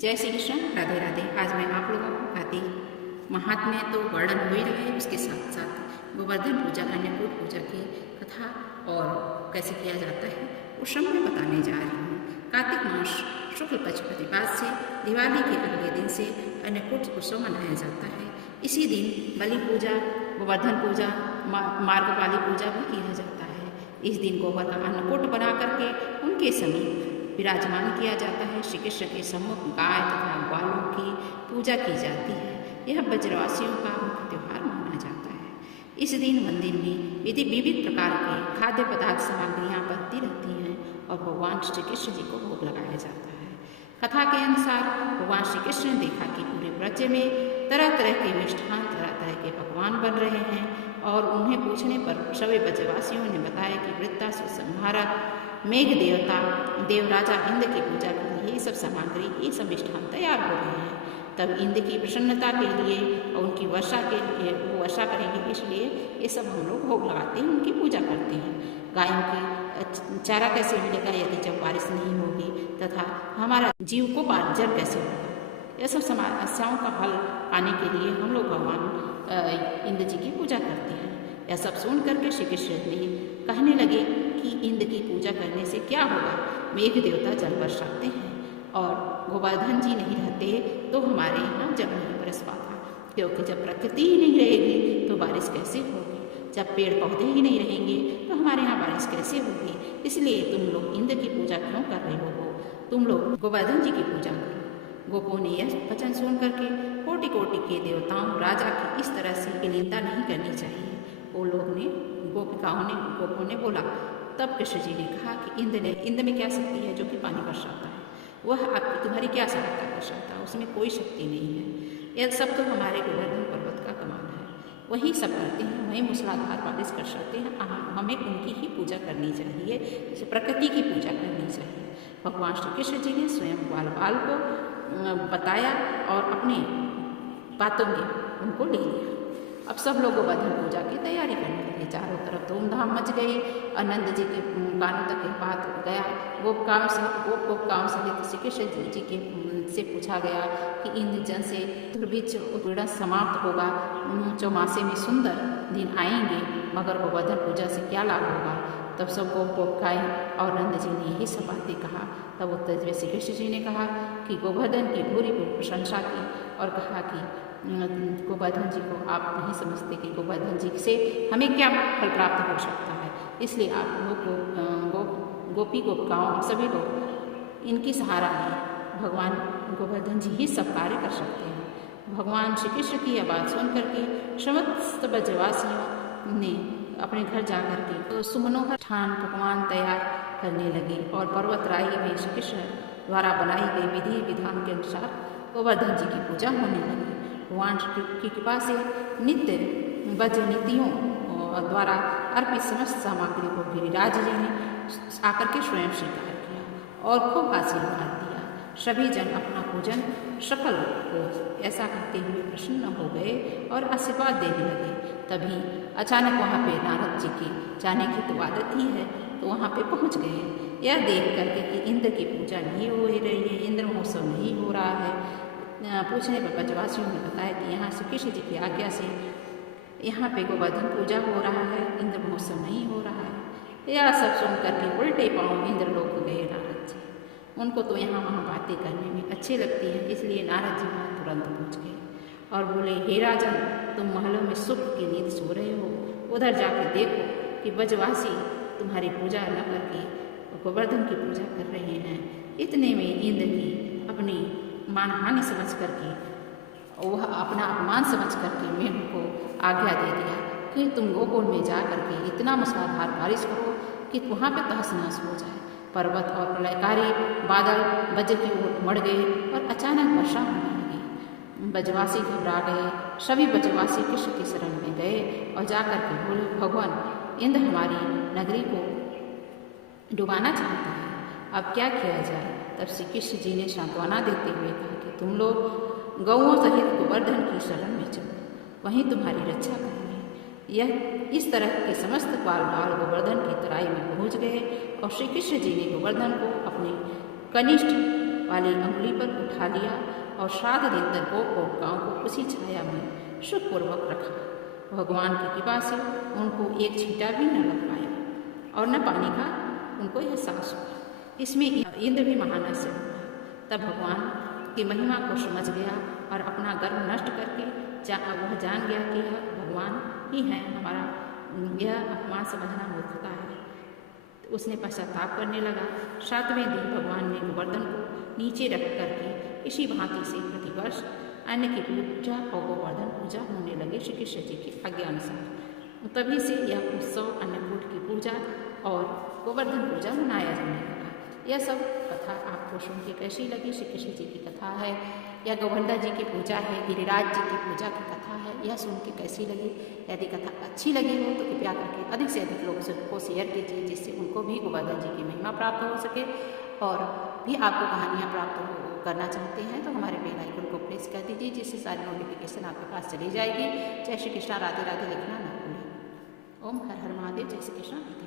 जय श्री कृष्ण, राधे राधे। आज मैं आप लोगों को कार्तिक महात्म्य तो वर्णन हो ही रहे हैं, उसके साथ साथ गोवर्धन पूजा, अन्नकूट पूजा की कथा और कैसे किया जाता है वो सब मैं बताने जा रही हूँ। कार्तिक मास शुक्ल पक्ष प्रतिपद से दिवाली के अगले दिन से अन्नकूट उत्सव मनाया जाता है। इसी दिन बलि पूजा, गोवर्धन पूजा, मार्गपाली पूजा भी किया जाता है। इस दिन गोबर का अन्नकूट बना करके उनके समीप विराजमान किया जाता है। श्री कृष्ण के सम्मुख गाय तथा ग्वालों की पूजा की जाती है। यह ब्रजवासियों का मुख्य त्यौहार माना जाता है। इस दिन मंदिर में विविध प्रकार के खाद्य पदार्थ सामग्रियाँ बनती रहती हैं और भगवान श्री कृष्ण जी को भोग लगाया जाता है। कथा के अनुसार भगवान श्री कृष्ण ने देखा कि पूरे ब्रज में तरह तरह के मिष्ठान, तरह तरह के पकवान बन रहे हैं और उन्हें पूछने पर सभी ब्रजवासियों ने बताया कि वृत्तासुर संहारक मेघ देवता देवराजा इंद्र की पूजा के लिए ये सब सामग्री, ये सब मिष्ठान तैयार हो रहे हैं। तब इंद्र की प्रसन्नता के लिए और उनकी वर्षा के लिए, वो वर्षा करेंगे इसलिए ये सब हम लोग भोग लगाते हैं, उनकी पूजा करते हैं। गायों की चारा कैसे मिलेगा यदि जब बारिश नहीं होगी, तथा हमारा जीव को जल कैसे होगा, यह सब समस्याओं का हल पाने के लिए हम लोग भगवान इंद्र जी की पूजा करते हैं। यह सब सुन करके श्री कृष्ण ने कहने लगे कि इंद्र की पूजा करने से क्या होगा, मेघ देवता जल बरसाते हैं और गोवर्धन जी नहीं रहते तो हमारे यहाँ जल नहीं बरस पाता, क्योंकि जब प्रकृति ही नहीं रहेगी तो बारिश कैसे होगी, जब पेड़ पौधे ही नहीं रहेंगे तो हमारे यहाँ बारिश कैसे होगी। इसलिए तुम लोग इंद्र की पूजा क्यों कर रहे हो, तुम लोग गोवर्धन जी की पूजा करो। गोपों ने यह वचन सुन करके कोटि कोटि के देवताओं, राजा की इस तरह से निंदा नहीं करनी चाहिए। वो लोग ने गोपों ने बोला। तब कृष्ण जी ने कहा कि इंद्र में क्या शक्ति है जो कि पानी बरसाता है, वह आपकी तुम्हारी क्या सहायता कर सकता है, उसमें कोई शक्ति नहीं है। यह सब तो हमारे गोवर्धन पर्वत का कमाल है, वही सब करते हैं, वही मूसलाधार बारिश कर सकते हैं। हमें उनकी ही पूजा करनी चाहिए, प्रकृति की पूजा करनी चाहिए। भगवान श्री कृष्ण जी ने स्वयं बाल को बताया और अपनी बातों में उनको ले लिया। अब सब लोग गोवर्धन पूजा की तैयारी करने लगे। चारों तरफ धूमधाम मच गई। आनंद जी के कानों तक ये बात गया। गोपकाओं सहित श्री कृष्ण जी के से पूछा गया कि इंद्र जन से दुर्भिक्ष उत्पीड़न समाप्त होगा, चौमासे में सुंदर दिन आएंगे, मगर गोवर्धन पूजा से क्या लाभ होगा। तब सब गोपकाएँ और नंद जी ने यही सब बातें कहा। तब उत्तर में श्री कृष्ण जी ने कहा कि गोवर्धन की पूरी प्रशंसा की और कहा कि गोवर्धन जी को आप नहीं समझते कि गोवर्धन जी से हमें क्या फल प्राप्त हो सकता है, इसलिए आप लोग को गोपी गोपिकाओं सभी लोग इनकी सहारा में भगवान गोवर्धन जी ही सब कार्य कर सकते हैं। भगवान श्री कृष्ण की यह बात सुन करके समस्त ब्रजवासियों ने अपने घर जा कर के तो सुमनोहर ठान पकवान तैयार करने लगे और पर्वतराई में श्री कृष्ण द्वारा बनाई गई विधि विधान के अनुसार गोवर्धन जी की पूजा होने लगी। भगवान की कृपा से नित्य वज्र नीतियों द्वारा अर्पित समस्त सामग्री को गिरिराज जी ने आकर के स्वयं स्वीकार किया और खूब आशीर्वाद दिया। सभी जन अपना पूजन सफल हो ऐसा कहते हुए प्रसन्न हो गए और आशीर्वाद देने लगे। तभी अचानक वहाँ पे नारद जी की जाने की तो आदत ही है, तो वहाँ पे पहुँच गए। यह देख करके कि इंद्र की पूजा नहीं हो रही है, इंद्र महोत्सव नहीं हो रहा है, पूछने पर ब्रजवासियों ने बताया कि यहाँ श्री कृष्ण जी की आज्ञा से यहाँ पे गोवर्धन पूजा हो रहा है, इंद्र महोत्सव नहीं हो रहा है। यह सब सुन करके उल्टे पाँव इंद्र लोग गए नारद जी। उनको तो यहाँ वहाँ बातें करने में अच्छी लगती है, इसलिए नारद जी वहाँ तुरंत पहुँच गए और बोले, हे राजन, तुम महलों में सुख की नींद सो रहे हो, उधर जाकर देखो कि ब्रजवासी तुम्हारी पूजा न करके गोवर्धन की पूजा कर रहे हैं। इतने में इंद्र की अपनी मानहानि समझ करके, वह अपना अपमान समझ करके मैं उनको आज्ञा दे दिया कि तुम गोकुल में जा करके इतना मूसलाधार बारिश करो कि वहाँ पे तहस नहस हो जाए। पर्वत और प्रलयकारी बादल वज्र की ओर मड़ गए और अचानक वर्षा होने लगी। ब्रजवासी घबरा गए। सभी ब्रजवासी कृष्ण की शरण में गए और जाकर के बोले, भगवान इंद्र हमारी नगरी को डुबाना चाहता है, अब क्या किया जाए। तब श्री कृष्ण जी ने सांत्वना देते हुए कहा कि तुम लोग गौओं सहित गोवर्धन की शरण में चलो, वहीं तुम्हारी रक्षा करेंगे। यह इस तरह के समस्त बाल गोवर्धन की तराई में पहुँच गए और श्री कृष्ण जी ने गोवर्धन को अपने कनिष्ठ वाली अंगुली पर उठा लिया और श्राद्ध दिन तक गोप गाँव को उसी छाया में सुखपूर्वक रखा। भगवान की कृपा से उनको एक छींटा भी न लग पाया और न पानी का उनको एहसास हुआ। इसमें इंद्र भी महानस्य हुआ। तब भगवान की महिमा को समझ गया और अपना गर्व नष्ट करके वह जान गया कि यह भगवान ही हैं, हमारा यह अपमान समझना मूर्खता है। तो उसने पश्चाताप करने लगा। 7वें दिन भगवान ने गोवर्धन को नीचे रख करके इसी भांति से प्रतिवर्ष अन्न की पूजा और गोवर्धन पूजा होने लगे श्री कृष्ण जी की आज्ञा अनुसार। तभी से यह उत्सव अन्नकूट की पूजा और गोवर्धन पूजा मनाया जाने लगा। यह सब कथा आपको सुन के कैसी लगी? श्री कृष्ण जी की कथा है या गोवर्धन जी की पूजा है, गिरिराज जी की पूजा की कथा है, यह सुन के कैसी लगी? यदि कथा अच्छी लगी हो तो कृपया करके अधिक से अधिक लोगों से को शेयर कीजिए, जिससे उनको भी गोवर्धन जी की महिमा प्राप्त हो सके। और भी आपको कहानियाँ प्राप्त करना चाहते हैं तो हमारे बेल आइकन को प्रेस कर दीजिए, जिससे सारी नोटिफिकेशन आपके पास चली जाएगी। जय श्री कृष्णा, राधे राधे लिखना न भूलें। ओम हर हर महादेव। जय श्री कृष्णा।